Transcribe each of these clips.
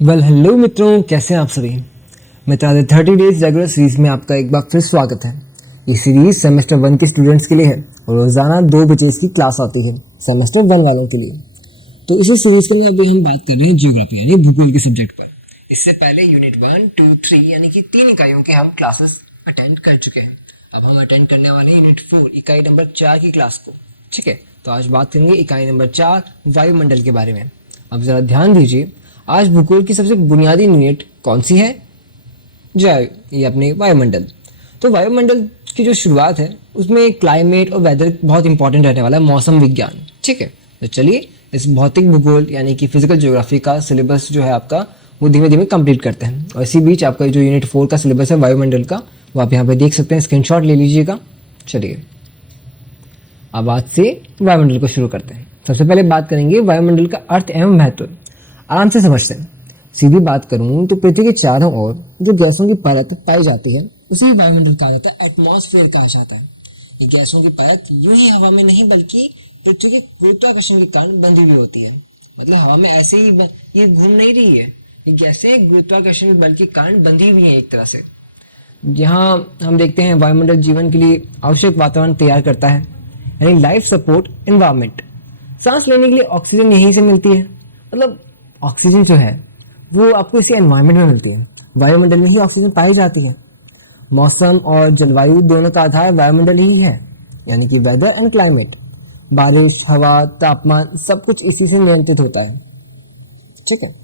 Hello मित्रों, कैसे हैं आप सभी। मित्रों 30 डेज रेगुलर सीरीज में आपका एक बार फिर स्वागत है। ये सीरीज सेमेस्टर 1 के स्टूडेंट्स के लिए है और रोजाना 2 बजे इसकी क्लास आती है सेमेस्टर 1 वालों के लिए। तो इसी सीरीज के लिए अभी हम बात कर रहे हैं ज्योग्राफी यानी भूगोल के सब्जेक्ट पर। इससे पहले यूनिट 1, 2, 3 यानी कि 3 इकाइयों के हम क्लासेस अटेंड कर चुके हैं। अब हम अटेंड करने वाले हैं यूनिट 4 इकाई नंबर 4 की क्लास को। ठीक है, तो आज बात करेंगे इकाई नंबर 4 वायुमंडल के बारे में। अब जरा ध्यान दीजिए, आज भूगोल की सबसे बुनियादी यूनिट कौन सी है? ये अपने वायुमंडल। तो वायुमंडल की जो शुरुआत है उसमें क्लाइमेट और वेदर बहुत इंपॉर्टेंट रहने वाला है, मौसम विज्ञान। ठीक है, तो चलिए इस भौतिक भूगोल यानी कि फिजिकल ज्योग्राफी का सिलेबस जो है आपका वो धीमे धीमे कंप्लीट करते हैं। और इसी बीच आपका जो यूनिट 4 का सिलेबस है वायुमंडल का, वो आप यहाँ पे देख सकते हैं, स्क्रीनशॉट ले लीजिएगा। चलिए अब आज से वायुमंडल को शुरू करते हैं। सबसे पहले बात करेंगे वायुमंडल का अर्थ एवं महत्व। आराम से समझते हैं। सीधी बात करूं तो पृथ्वी के चारों ओर जो गैसों की परत पाई जाती है उसे वायुमंडल कहा जाता है, एटमॉस्फेयर कहा जाता है। ये गैसों की परत यूं ही हवा में नहीं बल्कि पृथ्वी के गुरुत्वाकर्षण के कारण बंधी हुई होती है। मतलब हवा में ऐसे ही ये घूम नहीं रही है, ये गैसें गुरुत्वाकर्षण के बल के कारण बंधी हुई हैं एक तरह से। यहाँ हम देखते हैं वायुमंडल जीवन के लिए आवश्यक वातावरण तैयार करता है, यानी लाइफ सपोर्ट एनवायरमेंट। सांस लेने के लिए ऑक्सीजन यहीं से मिलती है। मतलब ऑक्सीजन जो है वो आपको इसी एनवायरनमेंट में मिलती है, वायुमंडल में ही ऑक्सीजन पाई जाती है। मौसम और जलवायु दोनों का आधार वायुमंडल ही है, यानी कि वेदर एंड क्लाइमेट। बारिश, हवा, तापमान सब कुछ इसी से नियंत्रित होता है। ठीक है,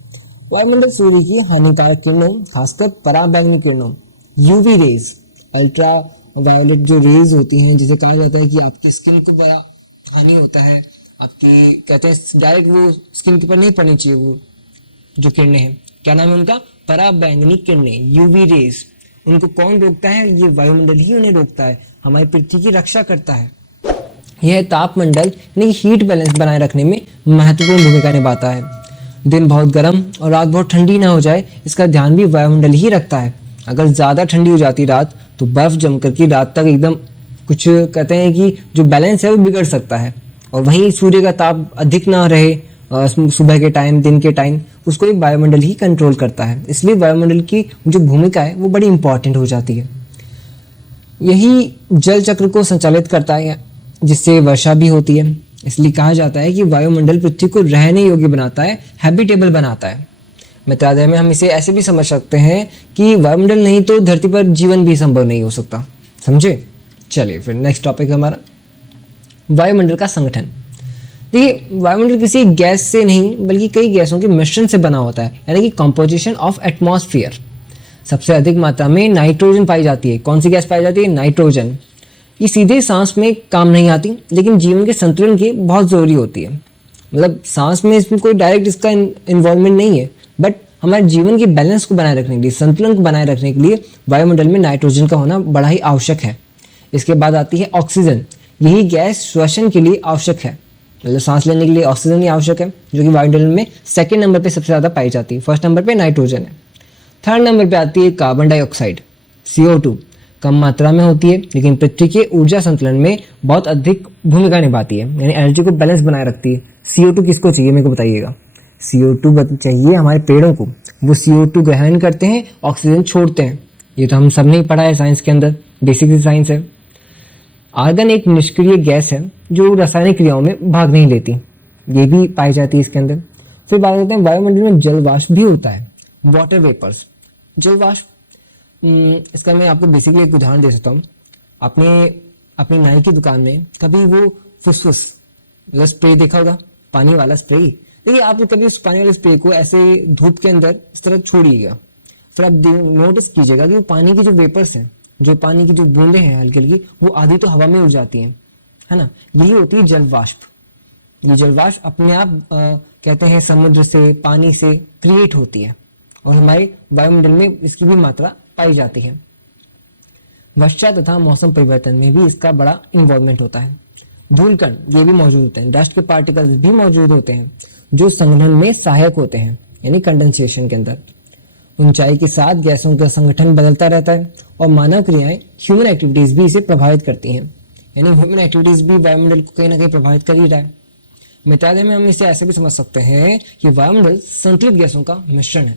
वायुमंडल सूर्य की हानिकारक किरणों, खासकर पराबैंगनी किरणों, यूवी रेज, अल्ट्रा वायोलेट जो रेज होती हैं, जिसे कहा जाता है कि आपकी स्किन को बड़ा हानि होता है। आपकी कहते हैं डायरेक्ट वो स्किन के ऊपर नहीं पड़नी चाहिए, वो जो किरणें हैं, क्या नाम है उनका? पराबैंगनी किरणें, यूवी रेज। उनको कौन रोकता है? ये वायुमंडल ही उन्हें रोकता है, हमारी पृथ्वी की रक्षा करता है। यह तापमंडल यानी हीट बैलेंस बनाए रखने में महत्वपूर्ण भूमिका निभाता है। दिन बहुत गर्म और रात बहुत ठंडी ना हो जाए, इसका ध्यान भी वायुमंडल ही रखता है। अगर ज़्यादा ठंडी हो जाती रात तो बर्फ जम करके रात तक एकदम कुछ कहते हैं कि जो बैलेंस है वो बिगड़ सकता है। और वहीं सूर्य का ताप अधिक ना रहे सुबह के टाइम, दिन के टाइम, उसको एक वायुमंडल ही कंट्रोल करता है। इसलिए वायुमंडल की जो भूमिका है वो बड़ी इंपॉर्टेंट हो जाती है। यही जल चक्र को संचालित करता है, जिससे वर्षा भी होती है। इसलिए कहा जाता है कि वायुमंडल पृथ्वी को रहने योग्य बनाता है, हैबिटेबल बनाता है। मित्रादय में हम इसे ऐसे भी समझ सकते हैं कि वायुमंडल नहीं तो धरती पर जीवन भी संभव नहीं हो सकता। समझे? चलिए फिर नेक्स्ट टॉपिक है हमारा वायुमंडल का संगठन। देखिए, वायुमंडल किसी गैस से नहीं बल्कि कई गैसों के मिश्रण से बना होता है, यानी कि कंपोजिशन ऑफ एटमॉस्फेयर। सबसे अधिक मात्रा में नाइट्रोजन पाई जाती है। कौन सी गैस पाई जाती है? नाइट्रोजन। ये सीधे सांस में काम नहीं आती, लेकिन जीवन के संतुलन की बहुत जरूरी होती है। मतलब सांस में इसमें कोई डायरेक्ट इसका इन्वॉल्वमेंट नहीं है, बट हमारे जीवन के बैलेंस को बनाए रखने के लिए, संतुलन को बनाए रखने के लिए वायुमंडल में नाइट्रोजन का होना बड़ा ही आवश्यक है। इसके बाद आती है ऑक्सीजन। यही गैस श्वसन के लिए आवश्यक है, मतलब सांस लेने के लिए ऑक्सीजन ही आवश्यक है, जो कि वायुमंडल में सेकंड नंबर पे सबसे ज़्यादा पाई जाती है। फर्स्ट नंबर पे नाइट्रोजन है। थर्ड नंबर पे आती है कार्बन डाइऑक्साइड, CO2। कम मात्रा में होती है, लेकिन पृथ्वी के ऊर्जा संतुलन में बहुत अधिक भूमिका निभाती है, यानी एनर्जी को बैलेंस बनाए रखती है। CO2 किसको चाहिए मेरे को बताइएगा? CO2 चाहिए हमारे पेड़ों को। वो CO2 ग्रहण करते हैं, ऑक्सीजन छोड़ते हैं। ये तो हम सब ने पढ़ा है साइंस के अंदर, बेसिक साइंस है। आर्गन एक निष्क्रिय गैस है जो रासायनिक क्रियाओं में भाग नहीं लेती, ये भी पाई जाती है इसके अंदर। फिर बात करते हैं वायुमंडल में जल वाष्प भी होता है, वाटर वेपर्स। जल वाष्प, इसका मैं आपको बेसिकली एक उदाहरण दे सकता हूँ। अपनी नाई की दुकान में कभी वो फुसफुस मतलब स्प्रे देखा होगा, पानी वाला स्प्रे। देखिए, आप कभी उस पानी वाले स्प्रे को ऐसे धूप के अंदर इस तरह छोड़िएगा, फिर आप नोटिस कीजिएगा कि वो पानी की जो वेपर्स हैं, जो पानी की जो बूंदें हैं हल्की हल्की, वो आधी तो हवा में उड़ जाती हैं, है ना। यही होती है जल वाष्प। ये जल वाष्प अपने आप कहते हैं समुद्र से, पानी से क्रिएट होती है, और हमारे वायुमंडल में इसकी भी मात्रा पाई जाती है। वर्षा तथा मौसम परिवर्तन में भी इसका बड़ा इन्वॉल्वमेंट होता है। धूलकण ये भी मौजूद होते हैं, डस्ट के पार्टिकल्स भी मौजूद होते हैं, जो संघनन में सहायक होते हैं, यानी कंडेंसेशन के अंदर। ऊंचाई के साथ गैसों का संगठन बदलता रहता है, और मानव क्रियाएं, ह्यूमन एक्टिविटीज भी इसे प्रभावित करती हैं, यानी ह्यूमन एक्टिविटीज भी वायुमंडल को कहीं ना कहीं प्रभावित कर ही रहा है। मिताले में हम इसे ऐसे भी समझ सकते हैं कि वायुमंडल संतुलित गैसों का मिश्रण है।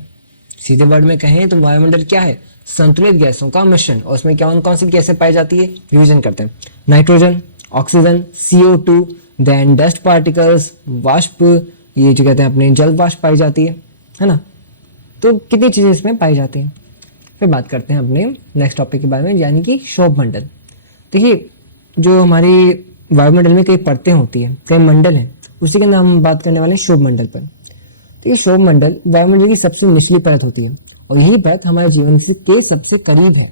सीधे वर्ड में कहें तो वायुमंडल क्या है? संतुलित गैसों का मिश्रण। और उसमें कौन कौन सी गैसें पाई जाती है? रिवीजन करते हैं। Nitrogen, oxygen, CO2, then dust particles, वाष्प, ये जो कहते हैं अपने जल वाष्प पाई जाती है ना। तो कितनी चीजें इसमें पाई जाती हैं। फिर बात करते हैं अपने नेक्स्ट टॉपिक के बारे में, यानी कि शोभमंडल। देखिए, जो हमारी वायुमंडल में कई परतें होती है, कई मंडल हैं, उसी के नाम हम बात करने वाले हैं शोभमंडल पर। तो ये शोभमंडल वायुमंडल की सबसे निचली परत होती है और यही परत हमारे जीवन के सबसे करीब है।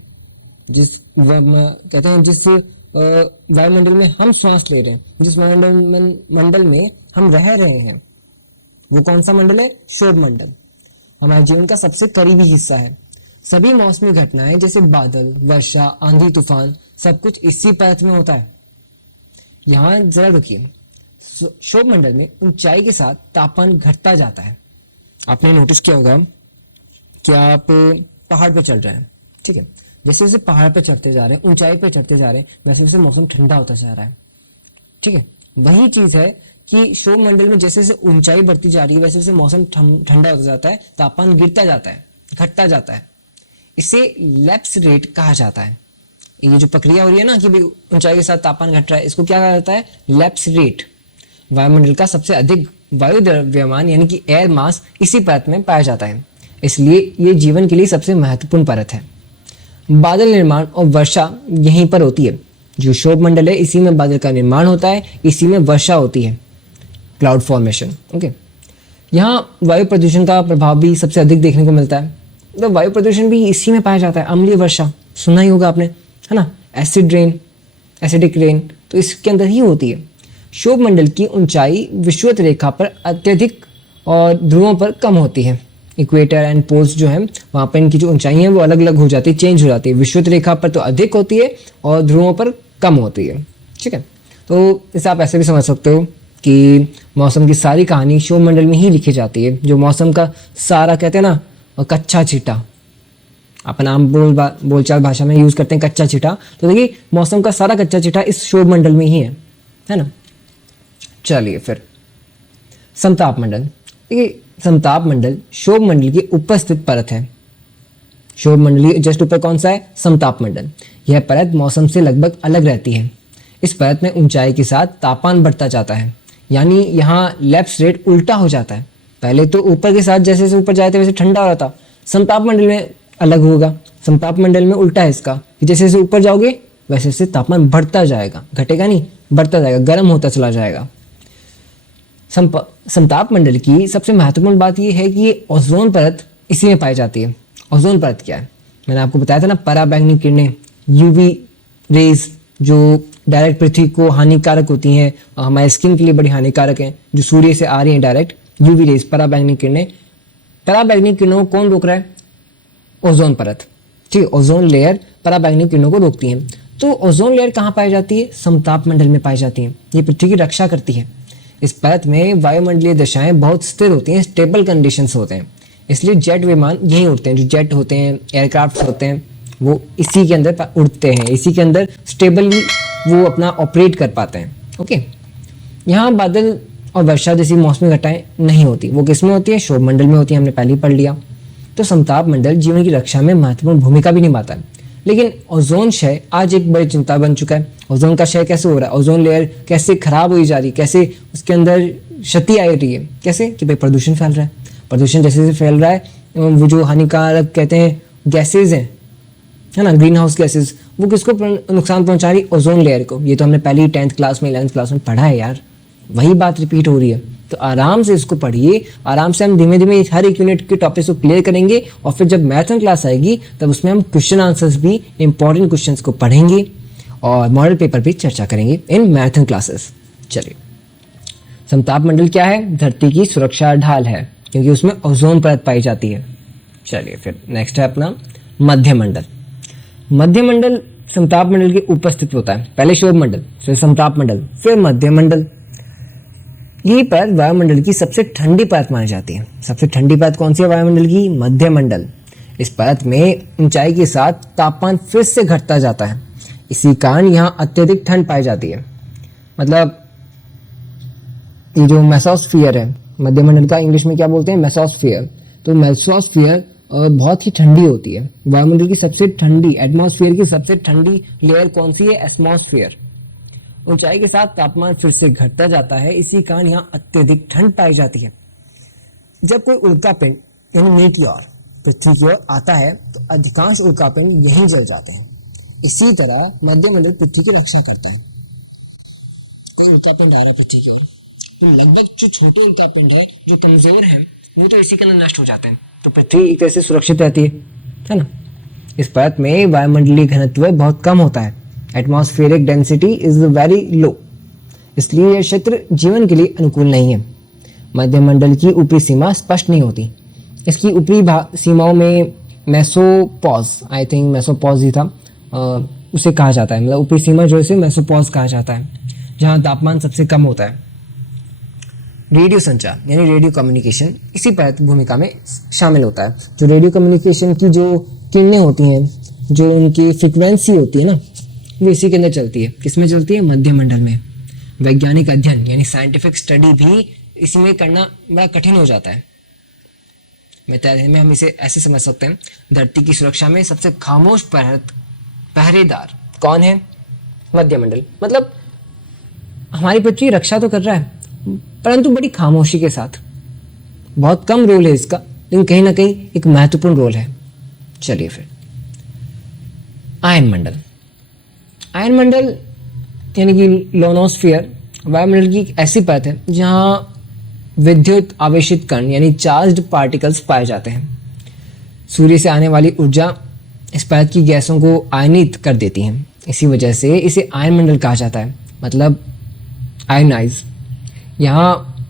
कहते हैं जिस वायुमंडल में हम सांस ले रहे हैं, जिस मंडल में हम रह रहे हैं, वो कौन सा मंडल है? शोभमंडल। हमारे जीवन का सबसे करीबी हिस्सा है। सभी मौसमी घटनाएं जैसे बादल, वर्षा, आंधी, तूफान, सब कुछ इसी परत में होता है। यहाँ जरा रुकिए। शोभमंडल में ऊंचाई के साथ तापमान घटता जाता है। आपने नोटिस किया होगा कि आप पहाड़ पर चढ़ रहे हैं, ठीक है, जैसे जैसे पहाड़ पर चढ़ते जा रहे हैं, ऊंचाई पर चढ़ते जा रहे हैं, वैसे वैसे मौसम ठंडा होता जा रहा है, ठीक है। वही चीज है कि शोभमंडल में जैसे जैसे ऊंचाई बढ़ती जा रही है, वैसे वैसे मौसम ठंडा होता जाता है, तापमान गिरता जाता है, घटता जाता है। इसे लैप्स रेट कहा जाता है। ये जो प्रक्रिया हो रही है ना कि ऊंचाई के साथ तापमान घट रहा है, इसको क्या कहा जाता है? Lapse rate. वायुमंडल का सबसे अधिक वायु द्रव्यमान यानी कि एयर मास इसी परत में पाया जाता है, इसलिए ये जीवन के लिए सबसे महत्वपूर्ण परत है। बादल निर्माण और वर्षा यहीं पर होती है। जो शोभमंडल है, इसी में बादल का निर्माण होता है, इसी में वर्षा होती है, क्लाउड फॉर्मेशन। ओके, यहाँ वायु प्रदूषण का प्रभाव भी सबसे अधिक देखने को मिलता है। तो वायु प्रदूषण भी इसी में पाया जाता है। अम्लीय वर्षा सुना ही होगा आपने, है ना, एसिडिक रेन, तो इसके अंदर ही होती है। शोभमंडल की ऊंचाई विषुवत रेखा पर अत्यधिक और ध्रुवों पर कम होती है। इक्वेटर एंड पोल्स जो है, वहाँ पर इनकी जो ऊंचाई है वो अलग अलग हो जाती है, चेंज हो जाती है। विषुवत रेखा पर तो अधिक होती है और ध्रुवों पर कम होती है, ठीक है। तो इसे आप ऐसे भी समझ सकते हो कि मौसम की सारी कहानी शोभमंडल में ही लिखी जाती है। जो मौसम का सारा, कहते हैं ना, कच्चा छिटा, अपन आम बोलचाल भाषा में यूज करते हैं कच्चा छिटा। तो देखिए, मौसम का सारा कच्चा छिटा इस शोभमंडल में ही है ना। चलिए फिर समताप मंडल। देखिए, समताप मंडल शोभमंडल की उपस्थित परत है। शोभमंडल के जस्ट ऊपर कौन सा है? समताप मंडल। यह परत मौसम से लगभग अलग रहती है। इस परत में ऊंचाई के साथ तापमान बढ़ता जाता है, यानी यहाँ लैप्स रेट उल्टा हो जाता है। पहले तो ऊपर के साथ जैसे जैसे ऊपर जाते वैसे ठंडा हो रहा था, समताप मंडल में अलग होगा। समताप मंडल में उल्टा है इसका, कि जैसे जैसे ऊपर जाओगे वैसे वैसे तापमान बढ़ता जाएगा, घटेगा नहीं, बढ़ता जाएगा, गर्म होता चला जाएगा। समताप मंडल की सबसे महत्वपूर्ण बात यह है कि ये ओजोन परत इसी में पाई जाती है। ओजोन परत क्या है? मैंने आपको बताया था ना, पराबैंगनी किरणें, यूवी रेज जो डायरेक्ट पृथ्वी को हानिकारक होती हैं, हमारे स्किन के लिए बड़ी हानिकारक हैं, जो सूर्य से आ रही हैं डायरेक्ट, यूवी रेज, पराबैंगनी किरणें। पराबैंगनी किरणों को कौन रोक रहा है? ओजोन परत, ठीक है। ओजोन लेयर पराबैंगनी किरणों को रोकती है। तो ओजोन लेयर कहाँ पाई जाती है? समताप मंडल में पाई जाती है। ये पृथ्वी की रक्षा करती है। इस परत में वायुमंडलीय दशाएं बहुत स्थिर होती हैं, स्टेबल कंडीशंस होते हैं, इसलिए जेट विमान यहीं उड़ते हैं। जो जेट होते हैं, एयरक्राफ्ट होते हैं, वो इसी के अंदर उड़ते हैं, इसी के अंदर स्टेबली वो अपना ऑपरेट कर पाते हैं। ओके, यहाँ बादल और वर्षा जैसी मौसमी घटनाएं नहीं होती। वो किस में होती है? शोभमंडल में होती है, हमने पहले ही पढ़ लिया। तो समताप मंडल जीवन की रक्षा में महत्वपूर्ण भूमिका भी निभाता है। लेकिन ओजोन क्षय आज एक बड़ी चिंता बन चुका है। ओजोन का क्षय कैसे हो रहा है? ओजोन लेयर कैसे खराब हुई जा रही है, कैसे उसके अंदर क्षति आ रही है? कैसे? कि भाई प्रदूषण फैल रहा है। प्रदूषण जैसे जैसे फैल रहा है, वो जो हानिकारक कहते हैं गैसेज हैं, है ना, ग्रीन हाउस गैसेज, वो किसको नुकसान पहुंचा रही? ओजोन लेयर को। ये तो हमने पहले ही 10th क्लास में 11th क्लास में पढ़ा है यार, वही बात रिपीट हो रही है। तो आराम से इसको पढ़िए, आराम से हम धीमे धीमे हर एक यूनिट के टॉपिक को क्लियर करेंगे और फिर जब मैथन क्लास आएगी तब उसमें हम क्वेश्चन आंसर्स भी, इंपॉर्टेंट क्वेश्चंस को पढ़ेंगे और मॉडल पेपर भी चर्चा करेंगे इन मैथन क्लासेस। चलिए, समताप मंडल क्या है? धरती की सुरक्षा ढाल है, क्योंकि उसमें ओजोन परत पाई जाती है। चलिए फिर नेक्स्ट है अपना मध्य मंडल। मध्य मंडल समताप मंडल के ऊपर स्थित होता है। पहले शोभमंडल, फिर समताप मंडल, फिर मध्य मंडल। यही परत वायुमंडल की सबसे ठंडी परत मानी जाती है। सबसे ठंडी परत कौन सी है वायुमंडल की? मध्य मंडल। इस परत में ऊंचाई के साथ तापमान फिर से घटता जाता है, इसी कारण यहाँ अत्यधिक ठंड पाई जाती है। मतलब ये जो मेसोस्फीयर है, मध्यमंडल का इंग्लिश में क्या बोलते हैं, मेसोस्फीयर। तो मेसोस्फीयर बहुत ही ठंडी होती है। वायुमंडल की सबसे ठंडी, एटमॉस्फेयर की सबसे ठंडी लेयर कौन सी है, एटमॉस्फेयर। ऊंचाई के साथ तापमान फिर से घटता जाता है, इसी कारण यहाँ अत्यधिक ठंड पाई जाती है। जब कोई उल्कापिंड यानी मीटियोर पृथ्वी की ओर आता है तो अधिकांश उल्कापिंड यहीं जल जाते हैं। इसी तरह मध्यमंडल पृथ्वी की रक्षा करता है। कोई उल्कापिंड आ रहा है पृथ्वी की ओर, तो लगभग जो छोटे उल्कापिंड है जो कमजोर है वो तो इसी के अंदर नष्ट हो जाते हैं, तो पृथ्वी एक तरह से सुरक्षित रहती है ना। इस परत में वायुमंडलीय घनत्व बहुत कम होता है, atmospheric density is very low, इसलिए यह क्षेत्र जीवन के लिए अनुकूल नहीं है। मध्यमंडल की ऊपरी सीमा स्पष्ट नहीं होती। इसकी ऊपरी सीमाओं में मेसोपॉज, आई थिंक मेसोपॉज ही था, उसे कहा जाता है, मतलब ऊपरी सीमा जो है मेसोपॉज कहा जाता है, जहाँ तापमान सबसे कम होता है। रेडियो संचार यानी रेडियो कम्युनिकेशन इसी परत भूमिका में शामिल होता है। जो रेडियो कम्युनिकेशन की जो किरणें होती हैं, जो उनकी फ्रिक्वेंसी होती है ना, वो इसी के अंदर चलती है। किसमें चलती है, मध्यमंडल में। वैज्ञानिक अध्ययन यानी साइंटिफिक स्टडी भी इसी में करना बड़ा कठिन हो जाता है। में हम इसे ऐसे समझ सकते हैं, धरती की सुरक्षा में सबसे खामोश पहरेदार कौन है, मध्यमंडल। मतलब हमारी पृथ्वी रक्षा तो कर रहा है परंतु बड़ी खामोशी के साथ। बहुत कम रोल है इसका, लेकिन कहीं ना कहीं एक महत्वपूर्ण रोल है। चलिए फिर आयनमंडल। आयनमंडल यानी कि लोनोस्फीयर वायुमंडल की एक ऐसी परत है जहाँ विद्युत आवेशित कण यानी चार्ज्ड पार्टिकल्स पाए जाते हैं। सूर्य से आने वाली ऊर्जा इस परत की गैसों को आयनित कर देती है, इसी वजह से इसे आयनमंडल कहा जाता है, मतलब आयनाइज। यहाँ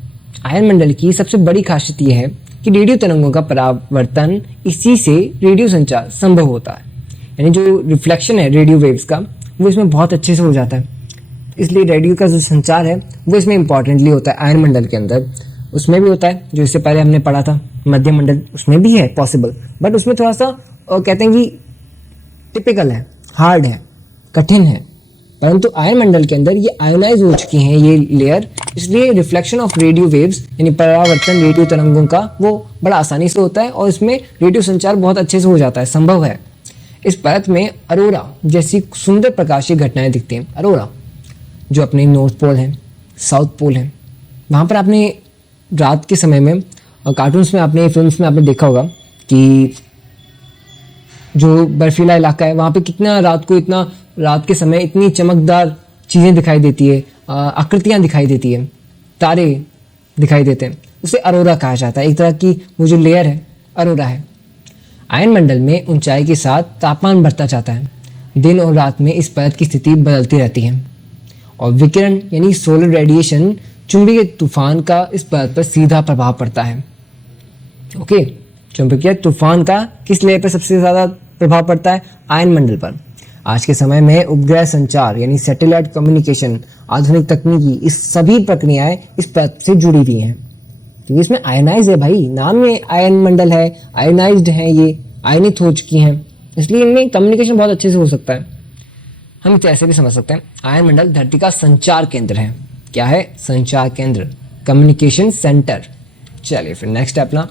आयनमंडल की सबसे बड़ी खासियत यह है कि रेडियो तरंगों का परावर्तन, इसी से रेडियो संचार संभव होता है। यानी जो रिफ्लेक्शन है रेडियो वेव्स का, वो इसमें बहुत अच्छे से हो जाता है। इसलिए रेडियो का जो संचार है वो इसमें इंपॉर्टेंटली होता है आयनमंडल के अंदर। उसमें भी होता है, जो इससे पहले हमने पढ़ा था मध्यमंडल, उसमें भी है पॉसिबल, बट उसमें थोड़ा सा कहते हैं कि टिपिकल है, हार्ड है, कठिन है। परंतु आयनमंडल के अंदर ये आयोनाइज हो चुकी हैं ये लेयर, इसलिए रिफ्लेक्शन ऑफ रेडियो वेव्स यानी परावर्तन रेडियो तरंगों का वो बड़ा आसानी से होता है और इसमें रेडियो संचार बहुत अच्छे से हो जाता है, संभव है। इस परत में अरोरा जैसी सुंदर प्रकाशीय घटनाएं दिखती हैं। अरोरा जो अपने नॉर्थ पोल है, साउथ पोल है, वहाँ पर आपने रात के समय में कार्टून्स में, आपने फिल्म्स में आपने देखा होगा कि जो बर्फीला इलाका है वहाँ पे कितना रात के समय इतनी चमकदार चीज़ें दिखाई देती है, आकृतियाँ दिखाई देती है, तारे दिखाई देते हैं, उसे अरोरा कहा जाता है। एक तरह की वो जो लेयर है अरोरा है। आयनमंडल में ऊंचाई के साथ तापमान बढ़ता जाता है। दिन और रात में इस परत की स्थिति बदलती रहती है और विकिरण यानी सोलर रेडिएशन, चुंबकीय तूफान का इस परत पर सीधा प्रभाव पड़ता है। ओके, चुंबकीय तूफान का किस लेयर पर सबसे ज़्यादा प्रभाव पड़ता है, आयनमंडल पर। आज के समय में उपग्रह संचार यानी सैटेलाइट कम्युनिकेशन, आधुनिक तकनीकी, इस सभी प्रक्रियाएं इस परत से जुड़ी हुई हैं, क्योंकि इसमें आयनाइज है भाई, नाम में आयनमंडल है, आयनाइज्ड है, ये आयनित हो चुकी हैं, इसलिए इनमें कम्युनिकेशन बहुत अच्छे से हो सकता है। हम इसे ऐसे भी समझ सकते हैं, आयनमंडल धरती का संचार केंद्र है। क्या है, संचार केंद्र, कम्युनिकेशन सेंटर। चलिए फिर नेक्स्ट है अपना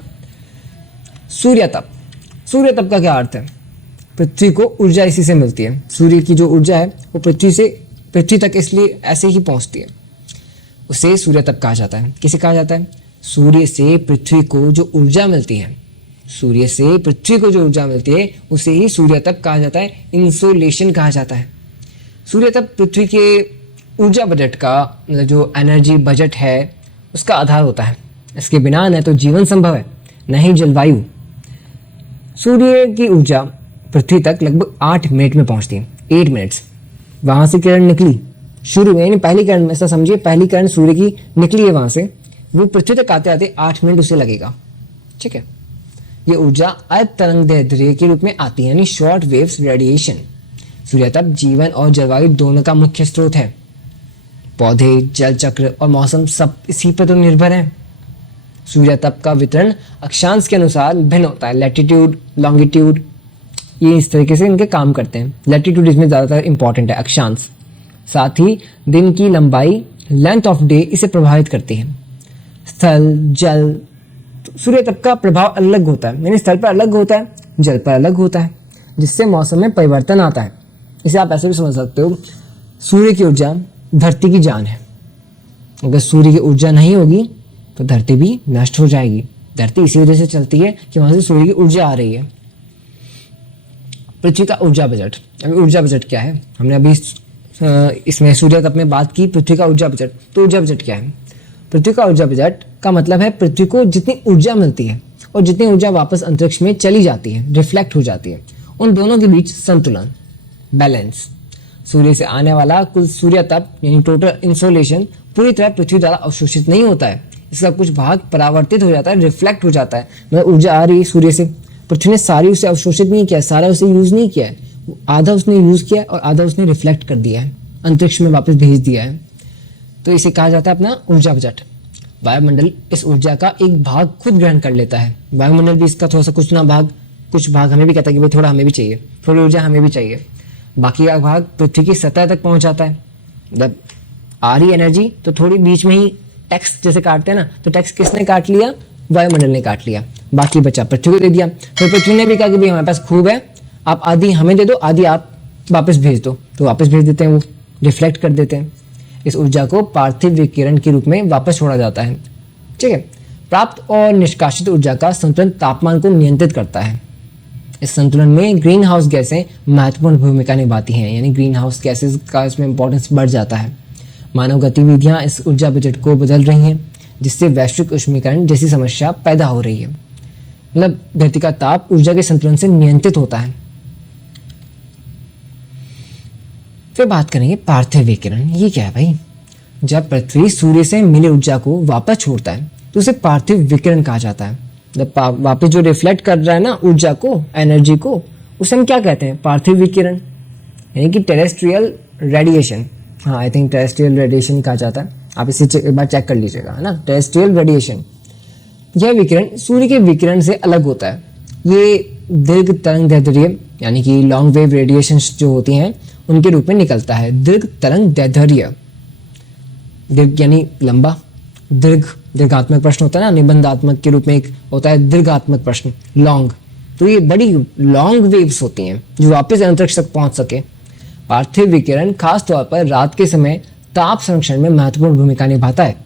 सूर्य तप। सूर्य तप का क्या अर्थ है, पृथ्वी को ऊर्जा इसी से मिलती है। सूर्य की जो ऊर्जा है वो पृथ्वी तक इसलिए ऐसे ही पहुंचती है, उसे सूर्य तप कहा जाता है। किसे कहा जाता है, सूर्य से पृथ्वी को जो ऊर्जा मिलती है, सूर्य से पृथ्वी को जो ऊर्जा मिलती है उसे ही सूर्य तप कहा जाता है, इंसोलेशन कहा जाता है। सूर्य तप पृथ्वी के ऊर्जा बजट का, मतलब जो एनर्जी बजट है उसका आधार होता है। इसके बिना न तो जीवन संभव है न ही जलवायु। सूर्य की ऊर्जा पृथ्वी तक लगभग 8 मिनट में पहुंचती है, 8 मिनट्स। वहाँ से किरण निकली शुरू में, यानी पहली किरण, ऐसा समझिए पहली किरण सूर्य की निकली है वहाँ से, वो पृथ्वी तक आते आते 8 मिनट उसे लगेगा। ठीक है, ये ऊर्जा अर्ध तरंगदैर्ध्य के रूप में आती है, यानी शॉर्ट वेव्स रेडिएशन। सूर्य तप जीवन और जलवायु दोनों का मुख्य स्रोत है। पौधे, जल चक्र और मौसम सब इसी पर तो निर्भर हैं। सूर्य तप का वितरण अक्षांश के अनुसार भिन्न होता है, लैटिट्यूड, लॉन्गिट्यूड, ये इस तरीके से इनके काम करते हैं। लैटिट्यूड इसमें ज़्यादातर इंपॉर्टेंट है, अक्षांश। साथ ही दिन की लंबाई, लेंथ ऑफ डे इसे प्रभावित करती है। स्थल, जल। तो सूर्य तप का प्रभाव अलग होता है, यानी स्थल पर अलग होता है, जल पर अलग होता है, जिससे मौसम में परिवर्तन आता है। इसे आप ऐसे भी समझ सकते हो, सूर्य की ऊर्जा धरती की जान है। अगर सूर्य की ऊर्जा नहीं होगी तो धरती भी नष्ट हो जाएगी। धरती इसी वजह से चलती है कि वहां से सूर्य की ऊर्जा आ रही है। पृथ्वी का ऊर्जा बजट। अभी ऊर्जा बजट क्या है, हमने अभी इसमें सूर्य तप में बात की पृथ्वी का ऊर्जा बजट। तो ऊर्जा बजट क्या है? पृथ्वी का ऊर्जा बजट का मतलब है पृथ्वी को जितनी ऊर्जा मिलती है और जितनी ऊर्जा वापस अंतरिक्ष में चली जाती है, रिफ्लेक्ट हो जाती है, उन दोनों के बीच संतुलन, बैलेंस। सूर्य से आने वाला कुल सूर्य तप यानी टोटल इंसोलेशन पूरी तरह पृथ्वी द्वारा अवशोषित नहीं होता है। इसका कुछ भाग परावर्तित हो जाता है, रिफ्लेक्ट हो जाता है। मतलब ऊर्जा आ रही है सूर्य से, पृथ्वी ने सारी उसे अवशोषित नहीं किया, सारा उसे यूज नहीं किया है। आधा उसने यूज किया और आधा उसने रिफ्लेक्ट कर दिया है, अंतरिक्ष में वापस भेज दिया है। तो इसे कहा जाता है अपना ऊर्जा बजट। वायुमंडल इस ऊर्जा का एक भाग खुद ग्रहण कर लेता है। वायुमंडल भी इसका थोड़ा सा कुछ भाग हमें भी कहता है कि भाई थोड़ा हमें भी चाहिए, थोड़ी ऊर्जा हमें भी चाहिए। बाकी का भाग पृथ्वी की सतह तक पहुंच जाता है। जब आ रही एनर्जी तो थोड़ी बीच में ही टैक्स जैसे काटते हैं ना, तो टैक्स किसने काट लिया? वायुमंडल ने काट लिया। बाकी बचा पृथ्वी को दे दिया। फिर पृथ्वी ने भी कहा कि भाई हमारे पास खूब है, आप आधी हमें दे दो, आधी आप वापस भेज दो। तो वापस भेज देते हैं, वो रिफ्लेक्ट कर देते हैं। इस ऊर्जा को पार्थिव विकिरण के रूप में वापस छोड़ा जाता है। ठीक है। प्राप्त और निष्कासित ऊर्जा का संतुलन तापमान को नियंत्रित करता है। इस संतुलन में ग्रीन हाउस गैसें महत्वपूर्ण भूमिका निभाती हैं, यानी ग्रीन हाउस गैसेस का इसमें इंपॉर्टेंस बढ़ जाता है। मानव गतिविधियां इस ऊर्जा बजट को बदल रही हैं, जिससे वैश्विक उष्मीकरण जैसी समस्या पैदा हो रही है। मतलब धरती का ताप ऊर्जा के संतुलन से नियंत्रित होता है। फिर बात करेंगे पार्थिव विकिरण। ये क्या है भाई? जब पृथ्वी सूर्य से मिली ऊर्जा को वापस छोड़ता है तो उसे पार्थिव विकिरण कहा जाता है। जब वापस जो रिफ्लेक्ट कर रहा है ना ऊर्जा को, एनर्जी को, उसे हम क्या कहते हैं? पार्थिव विकिरण, यानी कि टेरेस्ट्रियल रेडिएशन। हाँ, आई थिंक टेरेस्ट्रियल रेडिएशन कहा जाता है। आप इसे एक बार चेक कर लीजिएगा, है ना, टेरेस्ट्रियल रेडिएशन। यह विकिरण सूर्य के विकिरण से अलग होता है। ये दीर्घ तरंग दैर्ध्य यानी कि लॉन्ग वेव रेडिएशन जो होती हैं उनके रूप में निकलता है। दीर्घ तरंग दैर्ध्य, दीर्घ यानी लंबा, दीर्घात्मक प्रश्न होता है ना, निबंधात्मक के रूप में एक होता है दीर्घात्मक प्रश्न, लॉन्ग। तो ये बड़ी लॉन्ग वेव्स होती हैं जो वापस अंतरिक्ष तक पहुंच सके। पार्थिव विकिरण खास तौर पर रात के समय ताप संरक्षण में महत्वपूर्ण भूमिका निभाता है।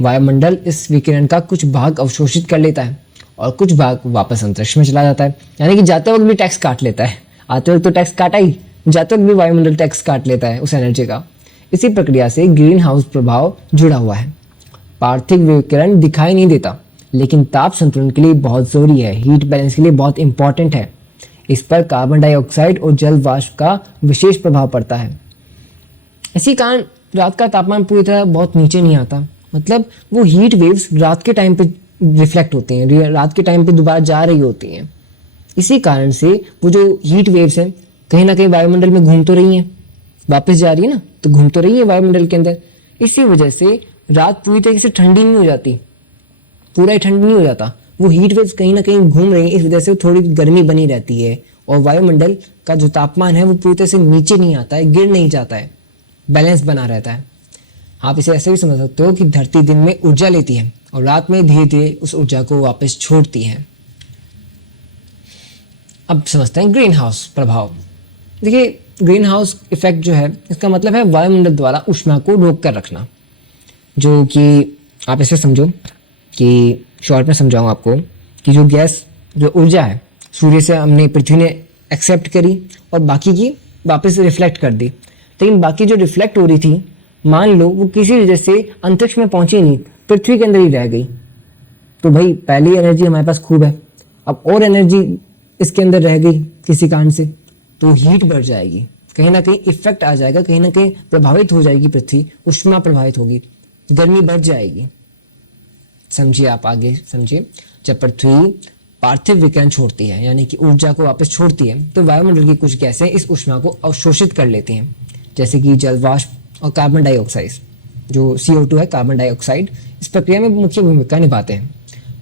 वायुमंडल इस विकिरण का कुछ भाग अवशोषित कर लेता है और कुछ भाग वापस अंतरिक्ष में चला जाता है। यानी कि जाते वक्त भी टैक्स काट लेता है, आते वक्त तो टैक्स काटा ही, जाते वक्त भी वायुमंडल टैक्स काट लेता है उस एनर्जी का। इसी प्रक्रिया से ग्रीन हाउस प्रभाव जुड़ा हुआ है। पार्थिव विकिरण दिखाई नहीं देता, लेकिन ताप संतुलन के लिए बहुत जरूरी है, हीट बैलेंस के लिए बहुत इंपॉर्टेंट है। इस पर कार्बन डाइऑक्साइड और जल वाष्प का विशेष प्रभाव पड़ता है। इसी कारण रात का तापमान पूरी तरह बहुत नीचे नहीं आता। मतलब वो हीट वेव्स रात के टाइम पे रिफ्लेक्ट होती हैं, रात के टाइम पे दोबारा जा रही होती हैं। इसी कारण से वो जो हीट वेव्स हैं कहीं ना कहीं वायुमंडल में घूम तो रही हैं, वापस जा रही है ना, तो घूम तो रही है वायुमंडल के अंदर। इसी वजह से रात पूरी तरीके से ठंडी नहीं हो जाती, पूरा ही ठंड नहीं हो जाता। वो हीट वेव्स कहीं ना कहीं घूम रही है, इस वजह से थोड़ी गर्मी बनी रहती है और वायुमंडल का जो तापमान है वो पूरी तरह से नीचे नहीं आता है, गिर नहीं जाता है, बैलेंस बना रहता है। आप इसे ऐसे भी समझ सकते हो कि धरती दिन में ऊर्जा लेती है और रात में धीरे धीरे उस ऊर्जा को वापस छोड़ती है। अब समझते हैं ग्रीन हाउस प्रभाव। देखिए, ग्रीन हाउस इफेक्ट जो है इसका मतलब है वायुमंडल द्वारा ऊष्मा को रोक कर रखना। जो कि आप इसे समझो कि शॉर्ट में समझाऊँ आपको कि जो गैस, जो ऊर्जा है सूर्य से हमने, पृथ्वी ने एक्सेप्ट करी और बाकी की वापस रिफ्लेक्ट कर दी। लेकिन बाकी जो रिफ्लेक्ट हो रही थी, मान लो वो किसी वजह से अंतरिक्ष में पहुंची नहीं, पृथ्वी के अंदर ही रह गई। तो भाई पहली एनर्जी हमारे पास खूब है, अब और एनर्जी इसके अंदर रह गई किसी कारण से, तो हीट बढ़ जाएगी, कहीं ना कहीं इफेक्ट आ जाएगा, कहीं ना कहीं प्रभावित हो जाएगी पृथ्वी, उष्मा प्रभावित होगी, गर्मी बढ़ जाएगी। समझिए, आप आगे समझिए। जब पृथ्वी पार्थिव विकिरण छोड़ती है यानी कि ऊर्जा को वापस छोड़ती है, तो वायुमंडल की कुछ गैसें इस उष्मा को अवशोषित कर लेती हैं, जैसे कि जल वाष्प और कार्बन डाइऑक्साइड। जो CO2 है, कार्बन डाइऑक्साइड, इस प्रक्रिया में मुख्य भूमिका निभाते हैं।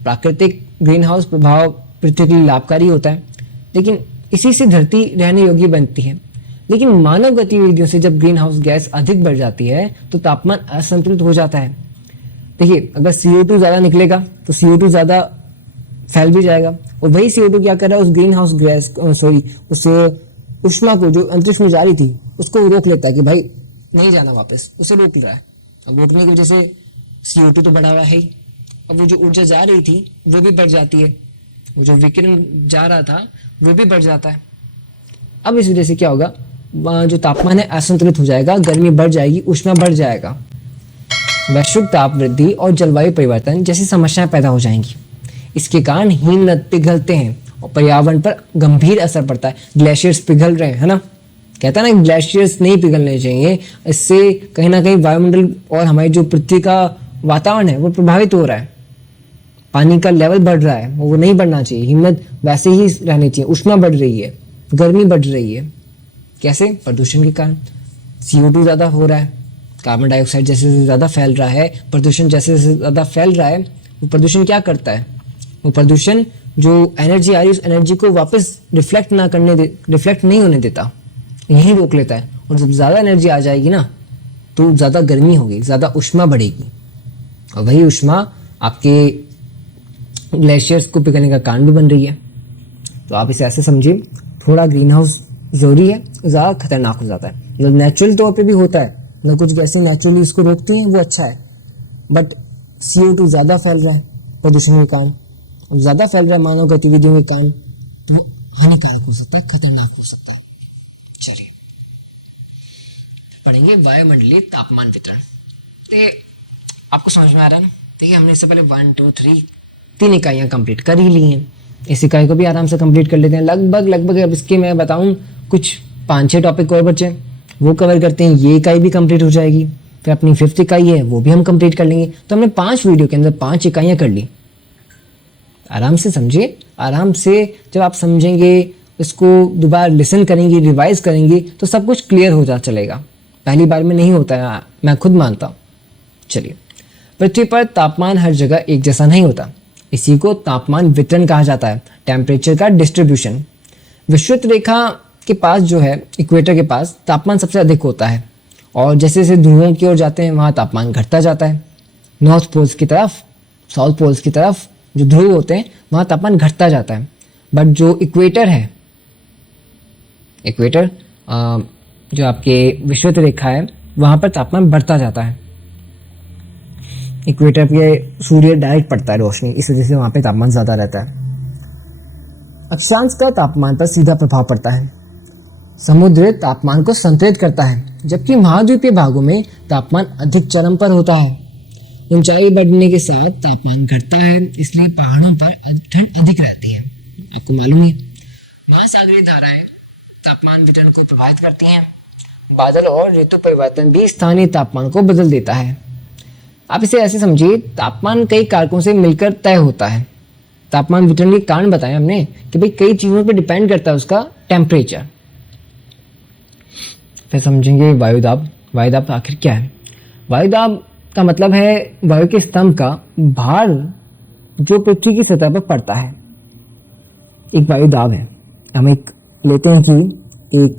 प्राकृतिक ग्रीन हाउस प्रभाव पृथ्वी के लिए लाभकारी होता है, लेकिन इसी से धरती रहने योग्य बनती है। लेकिन मानव गतिविधियों से जब ग्रीन हाउस गैस अधिक बढ़ जाती है तो तापमान असंतुलित हो जाता है। देखिए अगर CO2 ज़्यादा निकलेगा तो CO2 ज़्यादा फैल भी जाएगा, और वही CO2 क्या कर रहा है, उस ग्रीन हाउस गैस उस ऊष्मा को जो अंतरिक्ष में जा रही थी उसको रोक लेता है कि भाई नहीं जाना वापस, उसे रोक रहा है। अब रोकने की वजह से CO2 तो बढ़ा हुआ है ही, अब वो जो ऊर्जा जा रही थी वो भी बढ़ जाती है, वो जो विकिरण जा रहा था वो भी बढ़ जाता है। अब इस वजह से क्या होगा, जो तापमान है असंतुलित हो जाएगा, गर्मी बढ़ जाएगी, ऊष्मा बढ़ जाएगा, वैश्विक ताप वृद्धि और जलवायु परिवर्तन जैसी समस्याएं पैदा हो जाएंगी। इसके कारण हिमनद पिघलते हैं और पर्यावरण पर गंभीर असर पड़ता है। ग्लेशियर्स पिघल रहे हैं, है ना, कहता है ना ग्लेशियर्स नहीं पिघलने चाहिए, इससे कहीं ना कहीं वायुमंडल और हमारी जो पृथ्वी का वातावरण है वो प्रभावित हो रहा है, पानी का लेवल बढ़ रहा है, वो नहीं बढ़ना चाहिए, हिमनद वैसे ही रहनी चाहिए, ऊष्मा बढ़ रही है, गर्मी बढ़ रही है। कैसे? प्रदूषण के कारण CO2 ज़्यादा हो रहा है, कार्बन डाइऑक्साइड जैसे जैसे ज़्यादा फैल रहा है, प्रदूषण जैसे जैसे ज़्यादा फैल रहा है, वो प्रदूषण क्या करता है, वो प्रदूषण जो एनर्जी आ रही है उस एनर्जी को वापस रिफ्लेक्ट नहीं होने देता, यही रोक लेता है। और जब ज़्यादा एनर्जी आ जाएगी ना तो ज़्यादा गर्मी होगी, ज़्यादा ऊष्मा बढ़ेगी, और वही ऊष्मा आपके ग्लेशियर्स को पिघलने का कारण भी बन रही है। तो आप इसे ऐसे समझिए, थोड़ा ग्रीन हाउस जरूरी है, ज़्यादा खतरनाक हो जाता है। मतलब नेचुरल तौर पे भी होता है, मतलब कुछ गैसें नेचुरली इसको रोकती हैं, वो अच्छा है, बट CO2 ज़्यादा फैल रहा है प्रदूषण के कारण, अब ज़्यादा फैल रहा है मानव गतिविधियों के कारण, तो हानिकारक हो सकता है, खतरनाक हो सकता है। चलिए पढ़ेंगे वायुमंडलीय तापमान वितरण। तो आपको समझ में आ रहा है ना? देखिए हमने इससे पहले 1 2 3 3 इकाइयाँ कंप्लीट कर ही ली हैं, इस इकाई को भी आराम से कंप्लीट कर लेते हैं। लगभग अब इसके मैं बताऊं कुछ 5-6 टॉपिक और बचे, वो कवर करते हैं, ये इकाई भी कंप्लीट हो जाएगी, फिर अपनी 5th इकाई है वो भी हम कंप्लीट कर लेंगे। तो हमने 5 वीडियो के अंदर 5 इकाइयाँ कर ली। आराम से समझिए, आराम से जब आप समझेंगे, इसको दोबारा लिसन करेंगे, रिवाइज करेंगे तो सब कुछ क्लियर हो जा चलेगा। पहली बार में नहीं होता है, मैं खुद मानता हूँ। चलिए, पृथ्वी पर तापमान हर जगह एक जैसा नहीं होता, इसी को तापमान वितरण कहा जाता है, टेम्परेचर का डिस्ट्रीब्यूशन। विषुवत रेखा के पास जो है, इक्वेटर के पास तापमान सबसे अधिक होता है, और जैसे जैसे ध्रुवों की ओर जाते हैं वहाँ तापमान घटता जाता है। नॉर्थ पोल्स की तरफ, साउथ पोल्स की तरफ जो ध्रुव होते हैं वहाँ तापमान घटता जाता है, बट जो इक्वेटर है, इक्वेटर जो आपके विषुवत रेखा है वहाँ पर तापमान बढ़ता जाता है। इक्वेटर पे सूर्य डायरेक्ट पड़ता है रोशनी, इस वजह से वहाँ पे तापमान ज़्यादा रहता है। अक्षांश का तापमान पर सीधा प्रभाव पड़ता है। समुद्र तापमान को संतुलित करता है, जबकि महाद्वीपीय भागों में तापमान अधिक चरम पर होता है। ऊंचाई बढ़ने के साथ तापमान घटता है, इसलिए पहाड़ों पर ठंड अधिक रहती है। आपको मालूम है महासागरीय धाराएं तापमान वितरण को प्रभावित करती हैं। बादल और ऋतु परिवर्तन भी स्थानीय तापमान को बदल देता है। आप इसे ऐसे समझिए, तापमान कई कारकों से मिलकर तय होता है। तापमान वितरण के कारण बताया हमने कि भाई कई चीजों पर डिपेंड करता है उसका टेम्परेचर। फिर समझेंगे वायुदाब। वायुदाब आखिर क्या है? वायुदाब का मतलब है वायु के स्तंभ का भार जो पृथ्वी की सतह पर पड़ता है, एक वायुदाब है। हम एक लेते हैं कि एक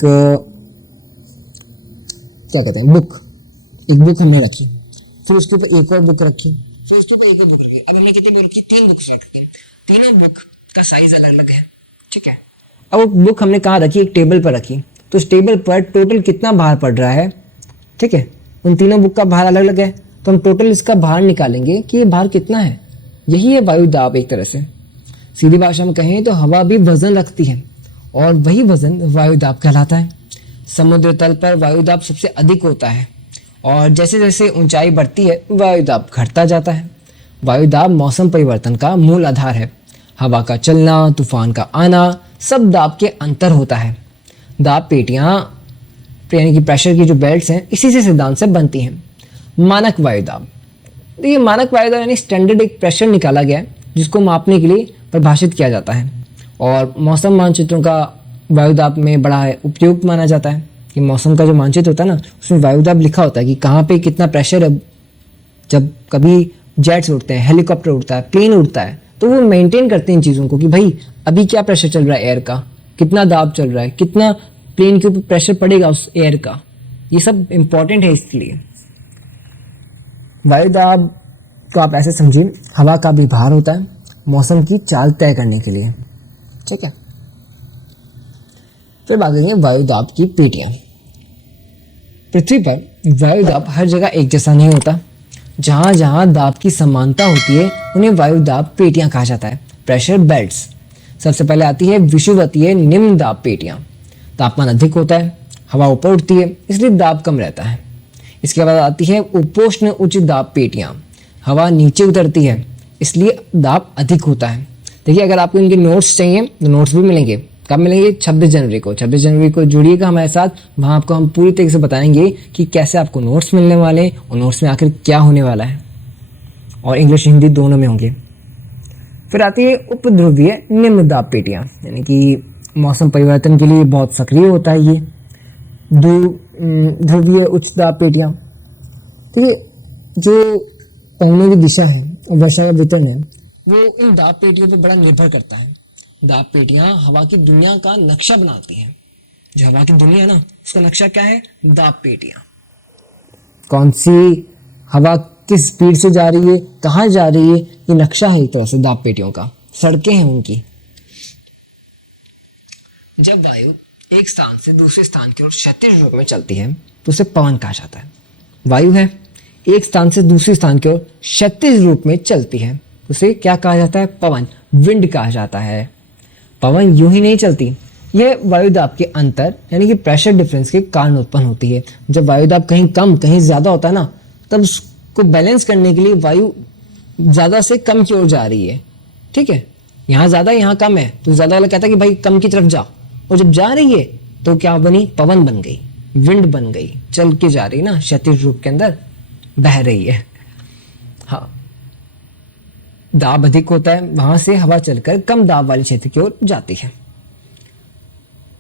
क्या कहते हैं, एक बुक हमने रखी, फिर उसके ऊपर एक और बुक रखी, फिर उसके ऊपर एक और बुक रखी। अब हमने कितनी बुक रखी? 3 बुक्स रखी है। तीनों बुक का साइज अलग अलग है, ठीक है। अब वो बुक हमने कहाँ रखी? एक टेबल पर रखी, तो उस टेबल पर टोटल कितना भार पड़ रहा है, ठीक है। उन तीनों बुक का भार अलग अलग है, तो हम टोटल इसका भार निकालेंगे कि ये भार कितना है। यही है वायुदाब एक तरह से। सीधी भाषा में कहें तो हवा भी वजन रखती है, और वही वजन वायुदाब कहलाता है। समुद्र तल पर वायुदाब सबसे अधिक होता है, और जैसे जैसे ऊंचाई बढ़ती है वायुदाब घटता जाता है। वायुदाब मौसम परिवर्तन का मूल आधार है। हवा का चलना, तूफान का आना, सब दाब के अंतर होता है। दाब पेटियां यानी कि प्रेशर की जो बेल्ट्स हैं, इसी से सिद्धांत से बनती हैं। मानक वायुदाब, देखिए मानक वायुदाब यानी स्टैंडर्ड एक प्रेशर निकाला गया है जिसको मापने के लिए परिभाषित किया जाता है, और मौसम मानचित्रों का वायुदाब में बड़ा उपयोग माना जाता है कि मौसम का जो मानचित्र होता है ना, उसमें वायुदाब लिखा होता है कि कहाँ पे कितना प्रेशर है। जब कभी जेट्स उड़ते हैं, हेलीकॉप्टर उड़ता है, प्लेन उड़ता है, तो वो मेंटेन करते हैं इन चीज़ों को कि भाई अभी क्या प्रेशर चल रहा है एयर का, कितना दाब चल रहा है, कितना प्लेन के ऊपर प्रेशर पड़ेगा उस एयर का, ये सब इम्पॉर्टेंट है। इसलिए वायुदाब तो आप ऐसे समझिए, हवा का भी भार होता है मौसम की चाल तय करने के लिए, ठीक है। फिर बात करेंगे वायुदाब की पेटियां। पृथ्वी पर वायुदाब हर जगह एक जैसा नहीं होता। जहां जहां दाब की समानता होती है उन्हें वायुदाब पेटियां कहा जाता है, प्रेशर बेल्ट्स। सबसे पहले आती है विषुवतीय निम्न दाब पेटियां। तापमान अधिक होता है, हवा ऊपर उठती है, इसलिए दाब कम रहता है। इसके बाद आती है उपोष्ण उच्च दाब पेटियां। हवा नीचे उतरती है, इसलिए दाब अधिक होता है। देखिए, अगर आपको इनके नोट्स चाहिए तो नोट्स भी मिलेंगे। कब मिलेंगे? 26 जनवरी को। 26 जनवरी को जुड़िएगा हमारे साथ, वहाँ आपको हम पूरी तरीके से बताएंगे कि कैसे आपको नोट्स मिलने वाले हैं और नोट्स में आखिर क्या होने वाला है, और इंग्लिश हिंदी दोनों में होंगे। फिर आती है उपध्रुवीय निम्न दाब पेटियाँ, यानी कि मौसम परिवर्तन के लिए बहुत सक्रिय होता है ये ध्रुवीय उच्च दाब पेटियाँ। तो ये जो पवनों की दिशा है और वर्षा का वितरण है वो इन दाब पेटियों पर बड़ा निर्भर करता है। दाब पेटियां हवा की दुनिया का नक्शा बनाती हैं। जो हवा की दुनिया है ना, उसका नक्शा क्या है? दाब पेटियां। कौन सी हवा किस स्पीड से जा रही है, कहाँ जा रही है, ये नक्शा है एक तरह से दाब पेटियों का, सड़कें हैं उनकी। जब वायु एक स्थान से दूसरे स्थान की ओर क्षैतिज रूप में चलती है तो उसे पवन कहा जाता है। वायु है, एक स्थान से दूसरे स्थान की ओर क्षैतिज रूप में चलती है, उसे क्या कहा जाता है? पवन, विंड कहा जाता है। पवन यूं ही नहीं चलती, यह वायुदाब के अंतर यानी कि प्रेशर डिफरेंस के कारण उत्पन्न होती है। जब वायुदाब कहीं कम कहीं ज्यादा होता है ना, तब उसको बैलेंस करने के लिए वायु ज्यादा से कम की ओर जा रही है, ठीक है। यहाँ ज्यादा यहाँ कम है तो ज्यादा वाला कहता है कि भाई कम की तरफ जा, और जब जा रही है तो क्या बनी? पवन बन गई, विंड बन गई, चल के जा रही ना, क्षैतिज रूप के अंदर बह रही है। हाँ, दाब अधिक होता है, वहां से हवा चलकर कम दाब वाले क्षेत्र की ओर जाती है।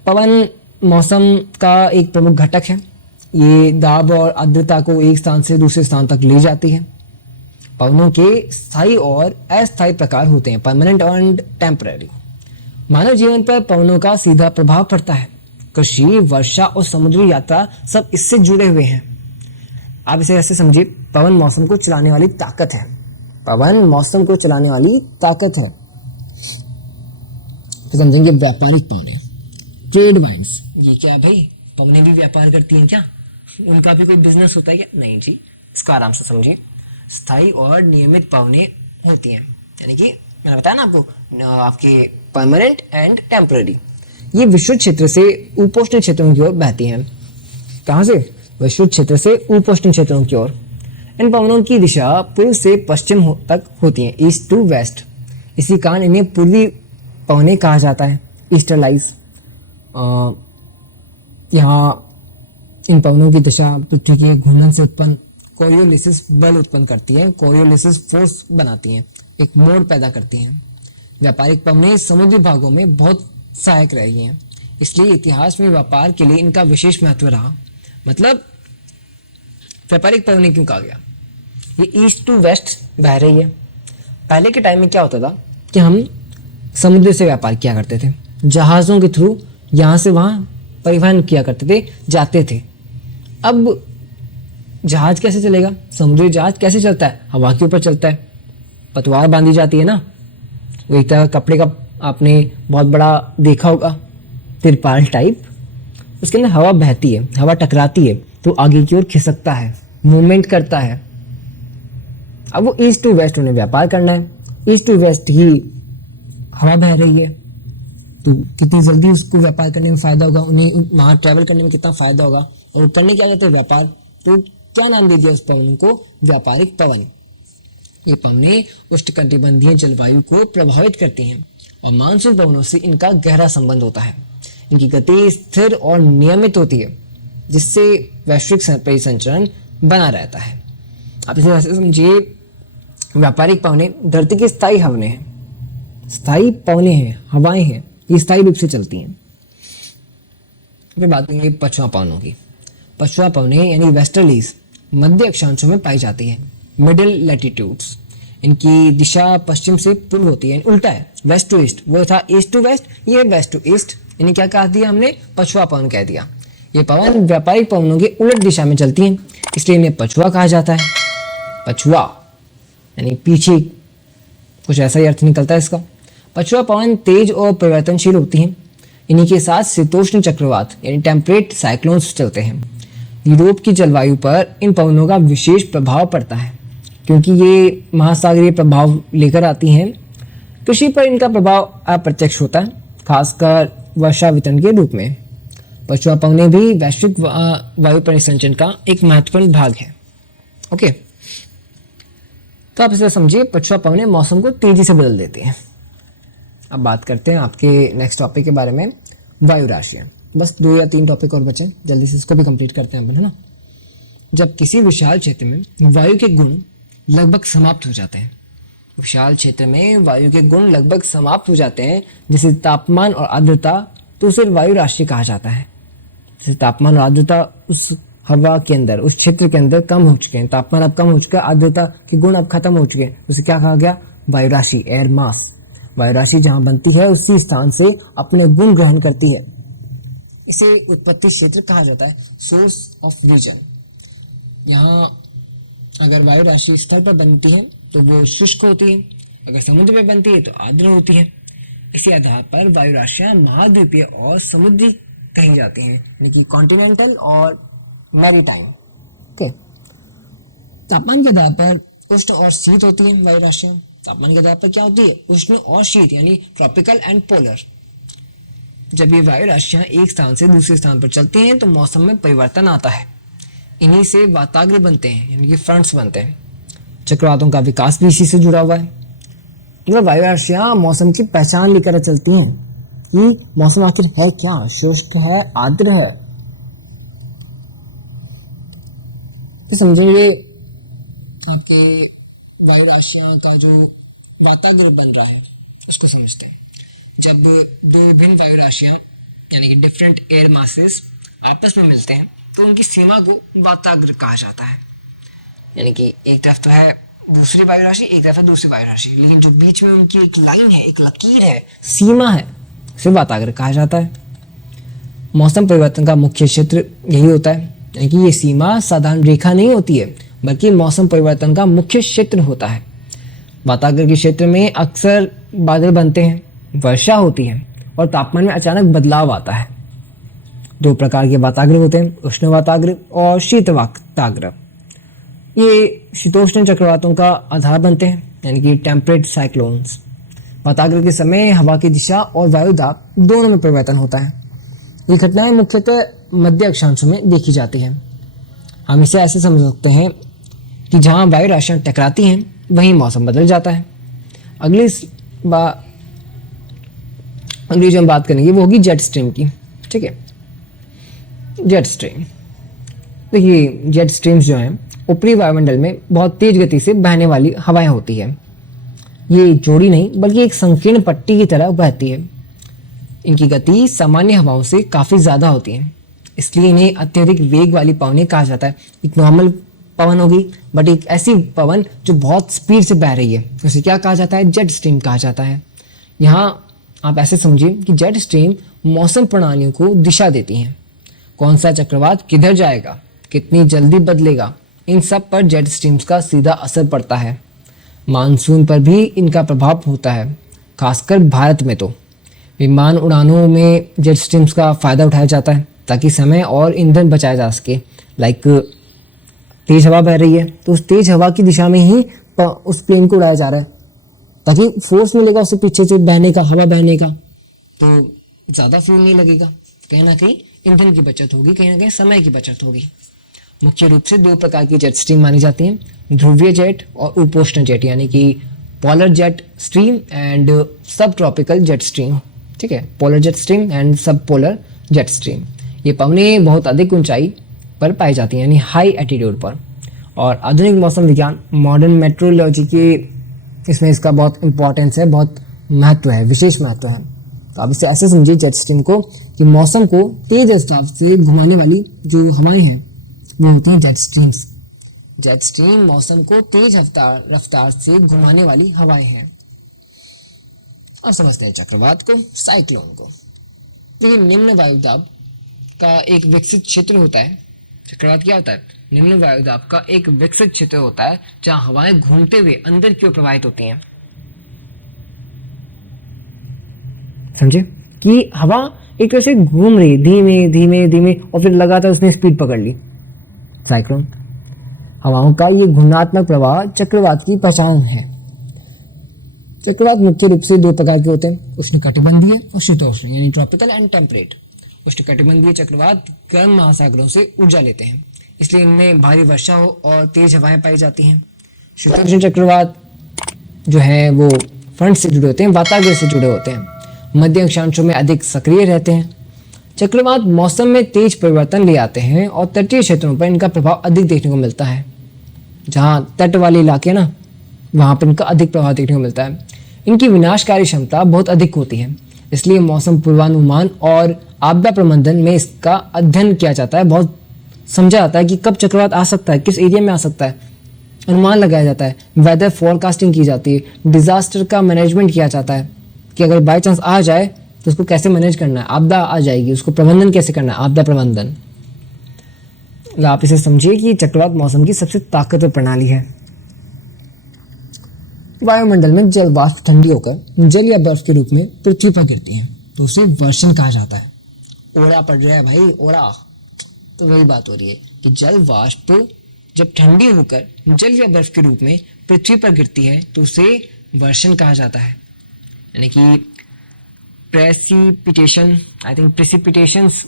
पवन मौसम का एक प्रमुख घटक है। ये दाब और आर्द्रता को एक स्थान से दूसरे स्थान तक ले जाती है। पवनों के स्थायी और अस्थायी प्रकार होते हैं, परमानेंट एंड टेम्पररी। मानव जीवन पर पवनों का सीधा प्रभाव पड़ता है। कृषि, वर्षा और समुद्री यात्रा सब इससे जुड़े हुए हैं। आप इसे ऐसे समझिए, पवन मौसम को चलाने वाली ताकत है। पवन मौसम को चलाने वाली ताकत है। तो समझेंगे व्यापारिक पवने, ट्रेड वाइंड्स। ये क्या भाई, पवने भी व्यापार करती हैं क्या? उनका भी कोई बिजनेस होता है क्या? नहीं जी, इसका आराम से समझिए। स्थायी और नियमित पवने होती हैं, यानी कि मैंने बताया ना आपको, आपके परमानेंट एंड टेम्पररी। ये विषुवत क्षेत्र से उपोष्ण क्षेत्रों की ओर बहती हैं। कहाँ से? विषुवत क्षेत्र से उपोष्ण क्षेत्रों की ओर। इन पवनों की दिशा पूर्व से पश्चिम तक होती है, ईस्ट टू वेस्ट। इसी कारण इन्हें पूर्वी पवने कहा जाता है, ईस्टरलाइज। यहाँ इन पवनों की दिशा पृथ्वी के घूर्णन से उत्पन्न कोरियोलिसिस बल उत्पन्न करती है, कोरियोलिसिस फोर्स बनाती हैं, एक मोड़ पैदा करती हैं। व्यापारिक पवनें समुद्री भागों में बहुत सहायक रही हैं, इसलिए इतिहास में व्यापार के लिए इनका विशेष महत्व रहा। मतलब व्यापारिक पवनें क्यों कहा गया? ये ईस्ट टू वेस्ट बह रही है। पहले के टाइम में क्या होता था कि हम समुद्र से व्यापार किया करते थे, जहाज़ों के थ्रू यहाँ से वहाँ परिवहन किया करते थे, जाते थे। अब जहाज कैसे चलेगा? समुद्री जहाज कैसे चलता है? हवा के ऊपर चलता है। पतवार बांधी जाती है ना, वो एक तरह कपड़े का आपने बहुत बड़ा देखा होगा, तिरपाल टाइप। उसके अंदर हवा बहती है, हवा टकराती है तो आगे की ओर खिसकता है, मूवमेंट करता है। अब वो ईस्ट टू वेस्ट उन्हें व्यापार करना है, ईस्ट टू वेस्ट ही हवा बह रही है, तो कितनी जल्दी उसको व्यापार करने में फायदा होगा, उन्हें वहां ट्रैवल करने में कितना फायदा होगा। और करने क्या कहते हैं? व्यापार। तो क्या नाम दे दिया उस पवन को? व्यापारिक पवन। ये पवनें उष्णकटिबंधीय जलवायु को प्रभावित करती हैं और मानसून पवनों से इनका गहरा संबंध होता है। इनकी गति स्थिर और नियमित होती है, जिससे वैश्विक परिसंचरण बना रहता है। आप इसे ऐसे समझिए, व्यापारिक पवनें धरती की स्थायी हवाएं हैं, स्थायी पवनें हैं, हवाएं हैं, ये स्थायी रूप से चलती हैं। फिर बात करेंगे पछुआ पवनों की। पछुआ पवनें यानी वेस्टर्लीज मध्य अक्षांशों में पाई जाती है, मिडिल लैटिट्यूड्स। इनकी दिशा पश्चिम से पूर्व होती है, उल्टा है, वेस्ट टू ईस्ट। वो था ईस्ट टू वेस्ट, ये वेस्ट टू ईस्ट। इन्हें क्या कह दिया हमने? पछुआ पवन कह दिया। ये पवन व्यापारिक पवनों के उलट दिशा में चलती हैं, इसलिए इन्हें पछुआ कहा जाता है। पछुआ। यानी पीछे, कुछ ऐसा ही अर्थ निकलता है इसका। पछुआ पवन तेज और परिवर्तनशील होती हैं। इन्हीं के साथ शीतोष्ण चक्रवात यानी टेम्परेट साइक्लोन्स चलते हैं। यूरोप की जलवायु पर इन पवनों का विशेष प्रभाव पड़ता है क्योंकि ये महासागरीय प्रभाव लेकर आती हैं। कृषि पर इनका प्रभाव अप्रत्यक्ष होता है, खासकर वर्षा वितरण के रूप में। पछुआ पवनें भी वैश्विक वायु परिसंचरण का एक महत्वपूर्ण भाग है। ओके, तो आप इसे समझिए, पछुआ पवनें मौसम को तेजी से बदल देती हैं। अब बात करते हैं आपके नेक्स्ट टॉपिक के बारे में, वायु राशियाँ। बस 2 या 3 टॉपिक और बचे, जल्दी से इसको भी कंप्लीट करते हैं अपन, है ना। जब किसी विशाल क्षेत्र में वायु के गुण लगभग समाप्त हो जाते हैं, विशाल क्षेत्र में वायु के गुण लगभग समाप्त हो जाते हैं, जैसे तापमान और आर्द्रता, तो उसे वायु राशि कहा जाता है। जैसे तापमान और आर्द्रता उस हवा के अंदर, उस क्षेत्र के अंदर कम हो चुके हैं, तापमान अब कम हो चुका है, आर्द्रता के गुण अब खत्म हो चुके हैं, उसे क्या कहा गया? वायु राशि, एयर मास। वायु राशि जहां बनती है उसी स्थान से अपने गुण ग्रहण करती है। इसे उत्पत्ति क्षेत्र कहा जाता है, सोर्स ऑफ रीजन। यहाँ अगर वायु राशि स्थल पर बनती है तो वो शुष्क होती है, अगर समुद्र में बनती है तो आर्द्र होती है। इसी आधार पर वायु राशियां महाद्वीपीय और समुद्री कही जाती हैं, यानी कि कॉन्टिनेंटल और मैरीटाइम। ओके, तापमान के आधार पर उष्ण और शीत होती है वायु राशियां। तापमान के आधार पर क्या होती है? उष्ण और शीत, यानी ट्रॉपिकल एंड पोलर। जब ये वायु राशियां एक स्थान से दूसरे स्थान पर चलती हैं तो मौसम में परिवर्तन आता है। इन्हीं से वाताग्र बनते हैं, यानी कि फ्रंट्स बनते हैं। चक्रवातों का विकास भी इसी से जुड़ा हुआ है। मतलब वायु राशियां मौसम की पहचान लेकर चलती हैं कि मौसम आखिर है क्या, शुष्क है, आर्द्र है। तो समझेंगे आपके वायु राशियों का जो वाताग्र बन रहा है उसको समझते हैं। जब 2 विभिन्न वायु राशियां यानी कि डिफरेंट एयर मासेस आपस में मिलते हैं तो उनकी सीमा को वाताग्र कहा जाता है। यानी कि एक तरफ तो है दूसरी वायु राशि, एक तरफ है दूसरी वायु राशि, लेकिन जो बीच में उनकी एक लाइन है, एक लकीर है, सीमा है, उसे वाताग्र कहा जाता है। मौसम परिवर्तन का मुख्य क्षेत्र यही होता है, यानी कि ये सीमा साधारण रेखा नहीं होती है, बल्कि मौसम परिवर्तन का मुख्य क्षेत्र होता है। वाताग्र के क्षेत्र में अक्सर बादल बनते हैं, वर्षा होती है और तापमान में अचानक बदलाव आता है। 2 प्रकार के वाताग्र होते हैं, उष्ण वाताग्र और शीत वाताग्र। ये शीतोष्ण चक्रवातों का आधार बनते हैं, यानी कि टेम्परेट साइक्लोन्स। वाताग्र के समय हवा की दिशा और वायु दाब दोनों में परिवर्तन होता है। ये घटनाएं मुख्यतः मध्य अक्षांशों में देखी जाती हैं। हम इसे ऐसे समझ सकते हैं कि जहां वायु राशियां टकराती हैं वहीं मौसम बदल जाता है। अगली जो हम बात करेंगे वो होगी जेट स्ट्रीम की। ठीक है, जेट स्ट्रीम। देखिए, जेट स्ट्रीम्स जो हैं ऊपरी वायुमंडल में बहुत तेज गति से बहने वाली हवाएं होती है। ये जोड़ी नहीं बल्कि एक संकीर्ण पट्टी की तरह बहती है। इनकी गति सामान्य हवाओं से काफ़ी ज़्यादा होती है, इसलिए इन्हें अत्यधिक वेग वाली पवनें कहा जाता है। एक नॉर्मल पवन होगी, बट एक ऐसी पवन जो बहुत स्पीड से बह रही है, उसे क्या कहा जाता है? जेट स्ट्रीम कहा जाता है। यहाँ आप ऐसे समझिए कि जेट स्ट्रीम मौसम प्रणालियों को दिशा देती हैं। कौन सा चक्रवात किधर जाएगा, कितनी जल्दी बदलेगा, इन सब पर जेट स्ट्रीम्स का सीधा असर पड़ता है। मानसून पर भी इनका प्रभाव होता है, खासकर भारत में तो विमान उड़ानों में जेट स्ट्रीम्स का फ़ायदा उठाया जाता है ताकि समय और ईंधन बचाया जा सके। लाइक तेज़ हवा बह रही है तो उस तेज़ हवा की दिशा में ही उस प्लेन को उड़ाया जा रहा है ताकि फोर्स मिलेगा उसे पीछे से बहने का, हवा बहने का, तो ज़्यादा फ्यूल नहीं लगेगा। कहीं ना कहीं ईंधन की बचत होगी, कहीं ना कहीं समय की बचत होगी। मुख्य रूप से 2 प्रकार की जेट स्ट्रीम मानी जाती हैं, ध्रुवीय जेट और उपोष्ण जेट, यानी कि पोलर जेट स्ट्रीम एंड सब ट्रॉपिकल जेट स्ट्रीम। ठीक है, पोलर जेट स्ट्रीम एंड सब पोलर जेट स्ट्रीम। ये पवनें बहुत अधिक ऊंचाई पर पाई जाती हैं, यानी हाई एल्टीट्यूड पर। और आधुनिक मौसम विज्ञान, मॉडर्न मेट्रोलॉजी के इसमें इसका बहुत इंपॉर्टेंस है, बहुत महत्व है, विशेष महत्व है। तो आप इसे ऐसे समझिए जेट स्ट्रीम को कि मौसम को तेज रफ्तार से घुमाने वाली जो हवाएं हैं वो होती हैं जेट स्ट्रीम्स। जेट स्ट्रीम मौसम को तेज रफ्तार से घुमाने वाली हवाएं हैं। अब समझते हैं चक्रवात को, साइक्लोन को। देखिए, निम्न वायुदाब का एक विकसित क्षेत्र होता है चक्रवात क्या होता है? निम्न वायुदाब का एक विकसित क्षेत्र होता है जहां हवाएं घूमते हुए अंदर की ओर प्रवाहित होती हैं। समझे कि हवा एक तरह से घूम रही, धीमे धीमे धीमे, और फिर लगातार उसने स्पीड पकड़ ली। साइक्लोन हवाओं का ये घूर्णात्मक प्रवाह चक्रवात की पहचान है। चक्रवात मुख्य रूप से दो प्रकार के होते हैं, उष्णकटिबंधीय और शीतोष्ण, यानी ट्रॉपिकल एंड टेम्परेट। उष्णकटिबंधीय चक्रवात गर्म महासागरों से ऊर्जा लेते हैं, इसलिए इनमें भारी वर्षा हो और तेज हवाएं पाई जाती हैं। शीतोष्ण चक्रवात जो है वो फ्रंट से जुड़े होते हैं, वाताग्र से जुड़े होते हैं, मध्य अक्षांशों में अधिक सक्रिय रहते हैं। चक्रवात मौसम में तेज परिवर्तन ले आते हैं और तटीय क्षेत्रों पर इनका प्रभाव अधिक देखने को मिलता है। जहाँ तट वाले इलाके ना, वहाँ पर इनका अधिक प्रभाव देखने को मिलता है। इनकी विनाशकारी क्षमता बहुत अधिक होती है, इसलिए मौसम पूर्वानुमान और आपदा प्रबंधन में इसका अध्ययन किया जाता है। बहुत समझा जाता है कि कब चक्रवात आ सकता है, किस एरिया में आ सकता है, अनुमान लगाया जाता है, वेदर फोरकास्टिंग की जाती है, डिजास्टर का मैनेजमेंट किया जाता है कि अगर बाई चांस आ जाए तो उसको कैसे मैनेज करना है, आपदा आ जाएगी उसको प्रबंधन कैसे करना है, आपदा प्रबंधन। आप इसे समझिए कि चक्रवात मौसम की सबसे ताकतवर प्रणाली है। वायुमंडल में जल वाष्प ठंडी होकर जल या बर्फ के रूप में पृथ्वी पर गिरती है, तो उसे वर्षण कहा जाता है। ओला पड़ रहा है भाई, ओला। तो वही बात हो रही है कि जल वाष्प जब ठंडी होकर जल या बर्फ के रूप में पृथ्वी पर गिरती है तो उसे वर्षण कहा जाता है, यानी कि प्रेसिपिटेशन। आई थिंक प्रेसिपिटेशंस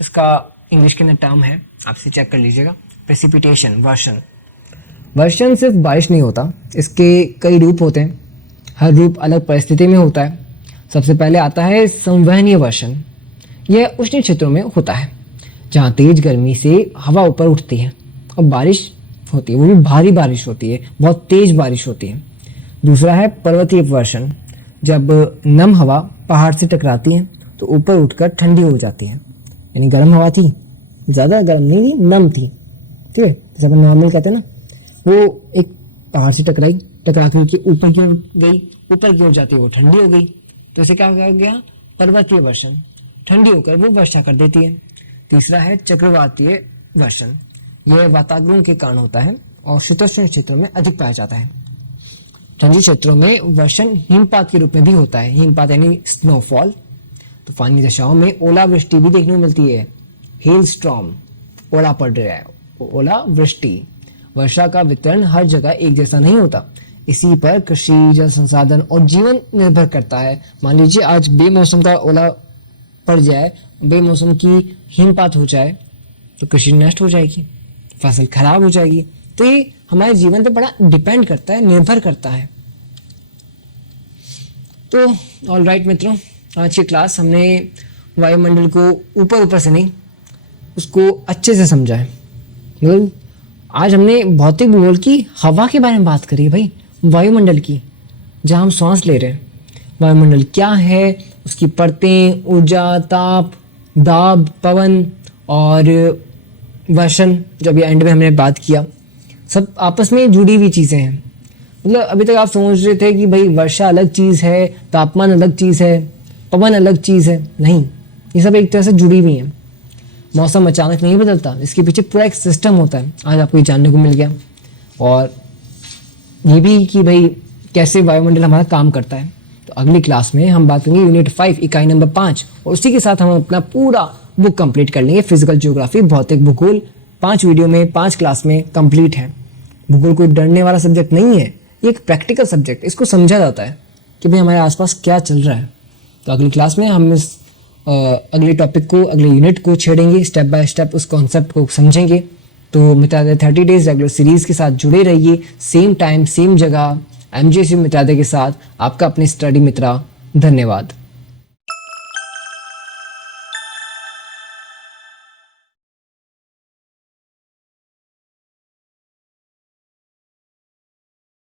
इसका इंग्लिश के अंदर टर्म है, आप इसे चेक कर लीजिएगा। प्रेसिपिटेशन, वर्षण। वर्षण सिर्फ बारिश नहीं होता, इसके कई रूप होते हैं, हर रूप अलग परिस्थिति में होता है। सबसे पहले आता है संवहनीय वर्षण। यह उष्ण क्षेत्रों में होता है जहाँ तेज गर्मी से हवा ऊपर उठती है और बारिश होती है, वो भी भारी बारिश होती है, बहुत तेज बारिश होती है। दूसरा है पर्वतीय वर्षण, जब नम हवा पहाड़ से टकराती है तो ऊपर उठकर ठंडी हो जाती है, यानी गर्म हवा थी, ज़्यादा गर्म नहीं थी, नम थी, ठीक है, जैसे अपन नॉर्मल कहते हैं ना, वो एक पहाड़ से टकरा के ऊपर की ओर गई, ऊपर की ओर जाती है वो ठंडी हो गई, तो इसे क्या कहा गया? पर्वतीय वर्षण। ठंडी होकर वो वर्षा कर देती है। तीसरा है चक्रवातीय वर्षण। यह वातावरण के कारण होता है और शीतोष्ण क्षेत्रों में अधिक पाया जाता है। ठंडी क्षेत्रों में वर्षण हिमपात के रूप में भी होता है। हिमपात यानी स्नोफॉल। तूफानी दशाओं में ओलावृष्टि भी देखने को मिलती है। हेल स्टॉर्म, ओला पड़ रहा है, ओलावृष्टि। वर्षा का वितरण हर जगह एक जैसा नहीं होता, इसी पर कृषि, जल संसाधन और जीवन निर्भर करता है। मान लीजिए आज बेमौसम का ओला पड़ जाए, बेमौसम की हिमपात हो जाए तो कृषि नष्ट हो जाएगी, फसल खराब हो जाएगी। तो ये हमारे जीवन पे बड़ा डिपेंड करता है, निर्भर करता है। तो ऑल राइट मित्रों, आज की क्लास हमने वायुमंडल को ऊपर ऊपर से नहीं, उसको अच्छे से समझा है। मतलब आज हमने भौतिक भूगोल की हवा के बारे में बात करी है भाई, वायुमंडल की, जहाँ हम सांस ले रहे हैं। वायुमंडल क्या है, उसकी परतें, ऊर्जा, ताप, दाब, पवन और वर्षण, जब ये एंड में हमने बात किया, सब आपस में जुड़ी हुई चीज़ें हैं। मतलब अभी तक आप सोच रहे थे कि भाई वर्षा अलग चीज़ है, तापमान अलग चीज़ है, पवन अलग चीज़ है। नहीं, ये सब एक तरह से जुड़ी हुई हैं। मौसम अचानक नहीं बदलता, इसके पीछे पूरा एक सिस्टम होता है। आज आपको ये जानने को मिल गया, और ये भी कि भाई कैसे वायुमंडल हमारा काम करता है। तो अगली क्लास में हम बात करेंगे यूनिट 5 इकाई नंबर 5, और उसी के साथ हम अपना पूरा बुक कंप्लीट कर लेंगे। फिजिकल ज्योग्राफी, भौतिक भूगोल 5 वीडियो में 5 क्लास में कंप्लीट है। भूगोल कोई डरने वाला सब्जेक्ट नहीं है, ये एक प्रैक्टिकल सब्जेक्ट, इसको समझा जाता है कि भाई हमारे आसपास क्या चल रहा है। तो अगली क्लास में हम इस अगले टॉपिक को, अगले यूनिट को छेड़ेंगे, स्टेप बाय स्टेप उस कॉन्सेप्ट को समझेंगे। तो मित्रादय 30 डेज रेगुलर सीरीज़ के साथ जुड़े रहिए, सेम टाइम सेम जगह, MJC मित्रादय के साथ। आपका अपनी स्टडी मित्रा। धन्यवाद।